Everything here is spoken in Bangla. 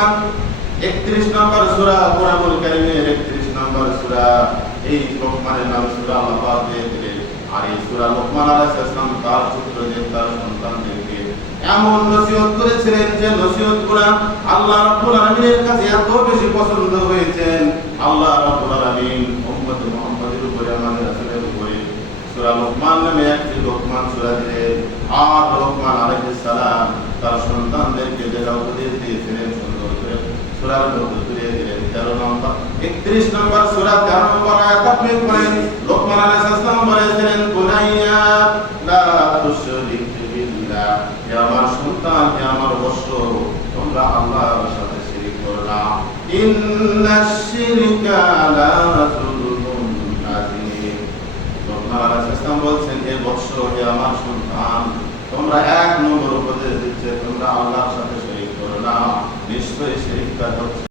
লোকমান 31 নম্বর সূরা, কোরআনুল কারীমের 31 নম্বর সূরা। এই লোকমানের নাম সূরা আল্লাহ দিয়ে আর এই সূরা লোকমান আলাইহিস সালাম তার পুত্র যে তার সন্তানদেরকে এমন নসিহত করেছিলেন যে নসিহত গুলাম আল্লাহ রাব্বুল আলামিনের কাছে এত বেশি পছন্দ হয়েছেন। আল্লাহ রাব্বুল আলামিন উম্মত মুহাম্মাদের উপরে, আমাদের রাসূলের উপরে সূরা লোকমান নামে একটি লোকমান সূরা দিলেন। আর লোকমান আলাইহিস সালাম তার সন্তানদেরকে যেটা উপদেশ দিয়েছিলেন সুন্দর করে সূরার মধ্যে তুলে দিলেন। 13 নম্বর। 31 নম্বর সূরা 13 নম্বর আয়াত আপনি পড়েন। লোকমান বলেছিলেন আমার সন্তান হে আমার বৎস তোমরা আল্লাহর সাথে শিরিক করো না। ইন্নাশ বলছেন, হে বৎস, হে আমার সন্তান তোমরা এক নম্বর উপদেশ দিচ্ছে, তোমরা আল্লাহর সাথে শিরিক করো